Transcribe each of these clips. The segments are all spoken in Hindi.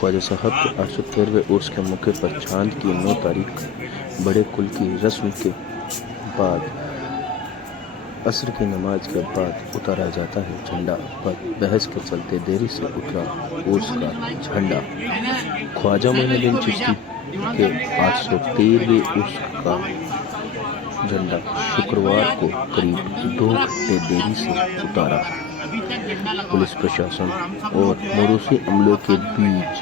ख्वाजा साहब के 813वें उर्स के मौके पर चांद की 9 तारीख बड़े कुल की रस्म के बाद असर की नमाज के बाद उतारा जाता है झंडा। पर बहस के चलते देरी से उतरा उर्स का झंडा। ख्वाजा मोइनुद्दीन चिश्ती के 813वें उर्स का झंडा शुक्रवार को करीब 2 घंटे देरी से उतारा। पुलिस प्रशासन और मोरूसी अमले के बीच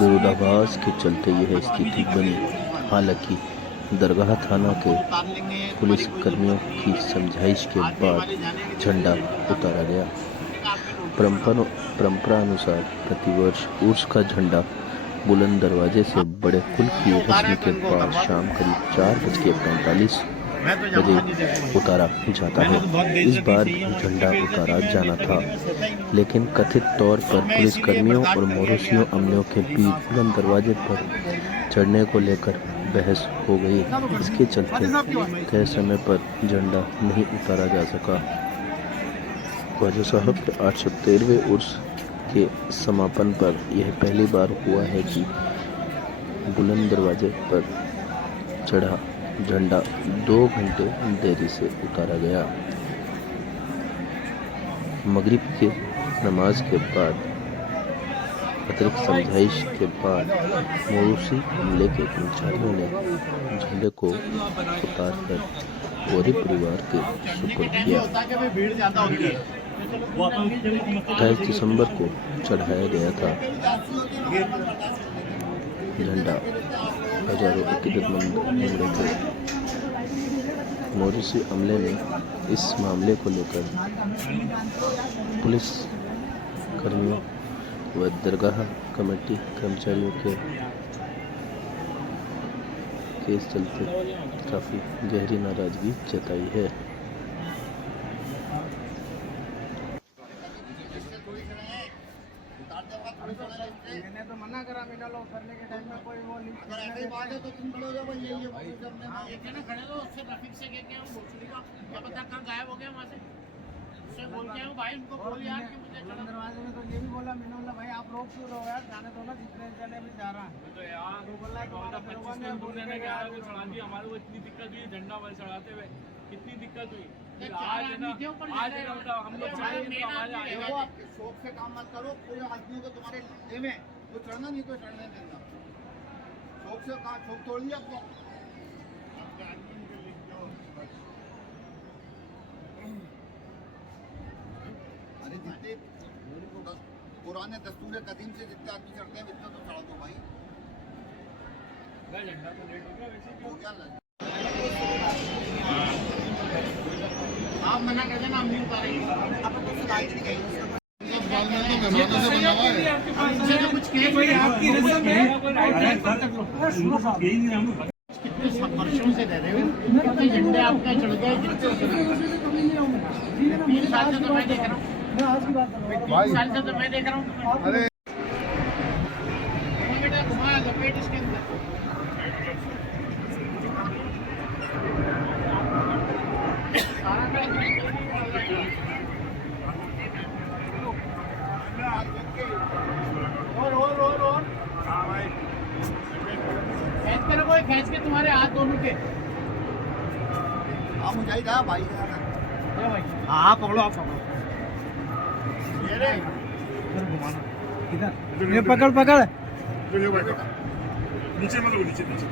विरोधाभास के चलते यह स्थिति बनी। हालांकि दरगाह थाना के पुलिस कर्मियों की समझाइश के बाद झंडा उतारा गया। परंपरा अनुसार प्रतिवर्ष उर्स का झंडा बुलंद दरवाजे से बड़े कुल की रस्म के बाद शाम करीब 4:45 बजे उतारा जाता है। इस बार झंडा उतारा जाना था, लेकिन कथित तौर पर पुलिस कर्मियों और मोरूसी अमलों के बीच बुलंद दरवाजे पर चढ़ने को लेकर बहस हो गई। इसके चलते तय समय पर झंडा नहीं उतारा जा सका। ख्वाजा साहब के 813वें उर्स के समापन पर यह पहली बार हुआ है कि बुलंद दरवाजे पर चढ़ा झंडा 2 घंटे देरी से उतारा गया। मगरिब के नमाज के बाद अतिरिक्त समझाइश के बाद मोरूसी अमले के कर्मचारियों ने झंडे को उतारकर गरीब परिवार के सुपुर्द किया। 28 दिसंबर को चढ़ाया गया था झंडा। हजारों अकीदतमंद उमड़े थे। मोरूसी अमले ने इस मामले को लेकर पुलिस कर्मियों व दरगाह कमेटी कर्मचारियों के चलते काफ़ी गहरी नाराजगी जताई है। मैंने तो मना करा, मैंने लोग उतरने के टाइम में कोई वो नहीं। अगर ऐसी बात है तो तुम खड़े हो जाओ भाई, ये ये ना खड़े हो। उससे रफीक से कह के हम भोसड़ी का क्या पता कहाँ गायब हो गया वहाँ से। उससे बोल के भाई उनको बोल यार कि मुझे दरवाजे में तो ये भी बोला, मैंने बोला भाई आप रोक क्यों रहो यार, जाने दो ना, जितने जने भी जा रहा है। तो यार वो बोला हमारे को इतनी दिक्कत हुई झंडा वाले चढ़ाते हुए, कितनी दिक्कत हुई। आज हम लोग शौक से काम मत करो, पूरे आदमियों को तुम्हारे लड़के में तो चढ़ना नहीं तो चढ़ने देना। शौक से कहा शौक तोड़ लिया आपको। अरे जितने पुराने दस्तूर कदीम से जितने आदमी चढ़ते हैं इतना तो चढ़ा दो भाई। झंडा तो लेट हो गया, वैसे हो गया। आप मना कर देना, हम नहीं उतारेंगे। कितने वर्षों से रह रहे हो, कितने झंडे आपके चढ़ गए, 3 साल से तो मैं देख रहा हूँ। 3 साल से तो मैं देख रहा हूँ। घुमाया लपेट इसके अंदर। खींच के तुम्हारे हाथ दोनों के। हाँ मुझे था भाई। हाँ पकड़ो, आप पकड़ो। इधर ये पकड़ पकड़। नीचे मत लो, नीचे नीचे।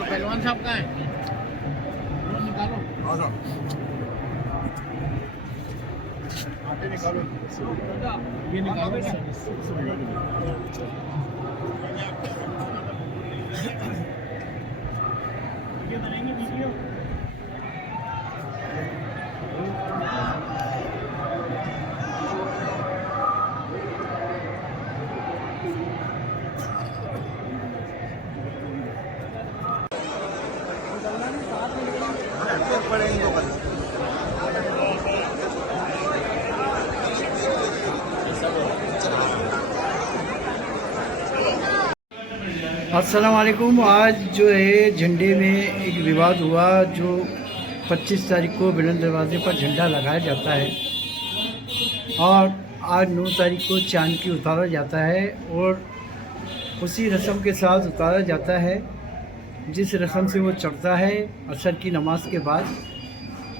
पहलवान साहब कहाँ है? निकालो। निकालो ये निकालो। ये बनेंगे वीडियो। अस्सलाम वालेकुम। आज जो है झंडे में एक विवाद हुआ जो 25 तारीख को बुलंद दरवाजे पर झंडा लगाया जाता है और आज 9 तारीख को चांद की उतारा जाता है और उसी रस्म के साथ उतारा जाता है जिस रस्म से वो चढ़ता है असर की नमाज के बाद,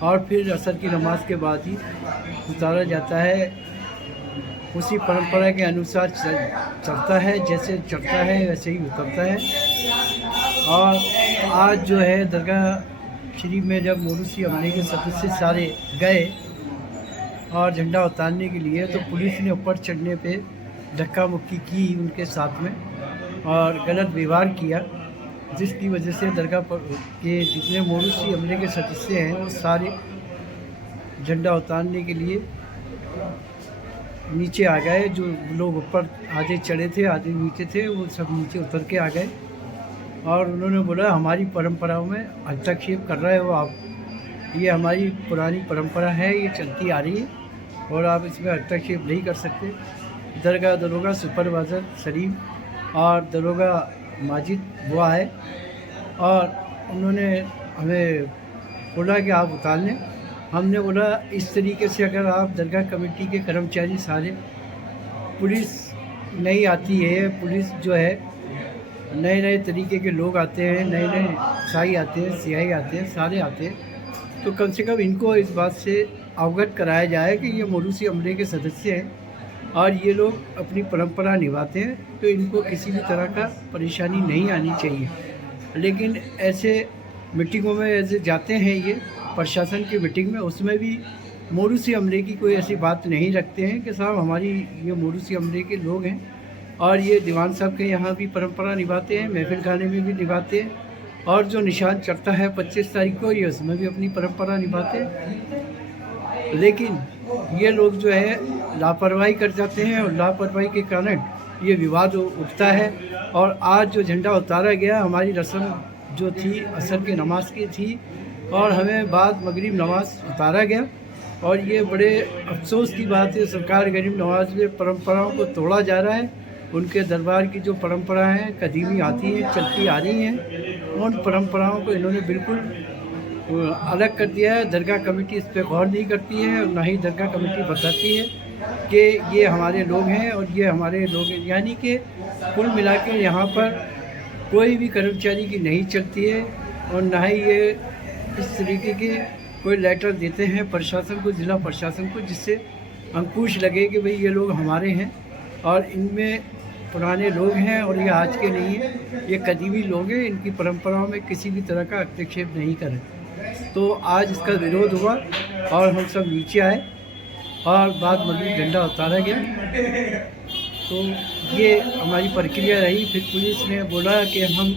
और फिर असर की नमाज के बाद ही उतारा जाता है। उसी परंपरा के अनुसार चढ़ता है, जैसे चढ़ता है वैसे ही उतरता है। और आज जो है दरगाह शरीफ में जब मोरूसी अमले के सदस्य सारे गए और झंडा उतारने के लिए, तो पुलिस ने ऊपर चढ़ने पे धक्का मुक्की की उनके साथ में और गलत व्यवहार किया, जिसकी वजह से दरगाह पर के जितने मोरूसी अमले के सदस्य हैं वो सारे झंडा उतारने के लिए नीचे आ गए। जो लोग ऊपर आधे चढ़े थे आधे नीचे थे वो सब नीचे उतर के आ गए और उन्होंने बोला हमारी परंपराओं में हस्तक्षेप कर रहे हो आप, ये हमारी पुरानी परंपरा है, ये चलती आ रही है और आप इसमें हस्तक्षेप नहीं कर सकते। दरोगा सुपरवाइज़र सलीम और दरोगा माजिद वो आए और उन्होंने हमें बोला कि आप उतार लें। हमने बोला इस तरीके से अगर आप दरगाह कमेटी के कर्मचारी सारे, पुलिस नहीं आती है, पुलिस जो है नए नए तरीके के लोग आते हैं, नए नए साई आते हैं, सियाही आते हैं, सारे आते हैं, तो कम से कम इनको इस बात से अवगत कराया जाए कि ये मोरूसी अमले के सदस्य हैं और ये लोग अपनी परंपरा निभाते हैं, तो इनको किसी भी तरह का परेशानी नहीं आनी चाहिए। लेकिन ऐसे मीटिंगों में ऐसे जाते हैं ये प्रशासन की मीटिंग में, उसमें भी मोरूसी अमले की कोई ऐसी बात नहीं रखते हैं कि साहब हमारी ये मोरूसी अमले के लोग हैं और ये दीवान साहब के यहाँ भी परंपरा निभाते हैं, महफिल खाने में भी निभाते हैं और जो निशान चढ़ता है 25 तारीख को ये उसमें भी अपनी परंपरा निभाते हैं। लेकिन ये लोग जो है लापरवाही कर जाते हैं और लापरवाही के कारण ये विवाद उठता है। और आज जो झंडा उतारा गया हमारी रस्म जो थी असर की नमाज की थी और हमें बाद मगरिब नमाज उतारा गया और ये बड़े अफसोस की बात है, सरकार गरीब नवाज में परंपराओं को तोड़ा जा रहा है। उनके दरबार की जो परंपरा हैं कदीमी आती हैं, चलती आ रही हैं, उन परंपराओं को इन्होंने बिल्कुल अलग कर दिया है। दरगाह कमेटी इस पर गौर नहीं करती है और ना ही दरगाह कमेटी बताती है कि ये हमारे लोग हैं और ये हमारे लोग हैं, यानी कि कुल मिला के यहाँ पर कोई भी कर्मचारी की नहीं चलती है और ना ही ये इस तरीके के कोई लेटर देते हैं प्रशासन को, ज़िला प्रशासन को, जिससे अंकुश लगे कि भाई ये लोग हमारे हैं और इनमें पुराने लोग हैं और ये आज के नहीं हैं, ये कदीमी लोग हैं, इनकी परंपराओं में किसी भी तरह का हस्तक्षेप नहीं करें। तो आज इसका विरोध हुआ और हम सब नीचे आए और बाद मगरिब झंडा उतारा गया। तो ये हमारी प्रक्रिया रही। फिर पुलिस ने बोला कि हम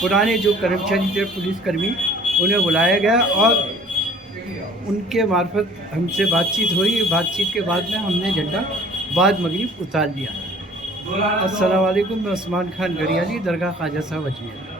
पुराने जो कर्मचारी थे पुलिसकर्मी उन्हें बुलाया गया और उनके मार्फत हमसे बातचीत हुई। बातचीत के बाद में हमने झंडा बाद मगरिब उतार लिया। अस्सलाम वालेकुम। मैं उस्मान खान गड़ियाली, दरगाह ख्वाजा साहब अजमेर।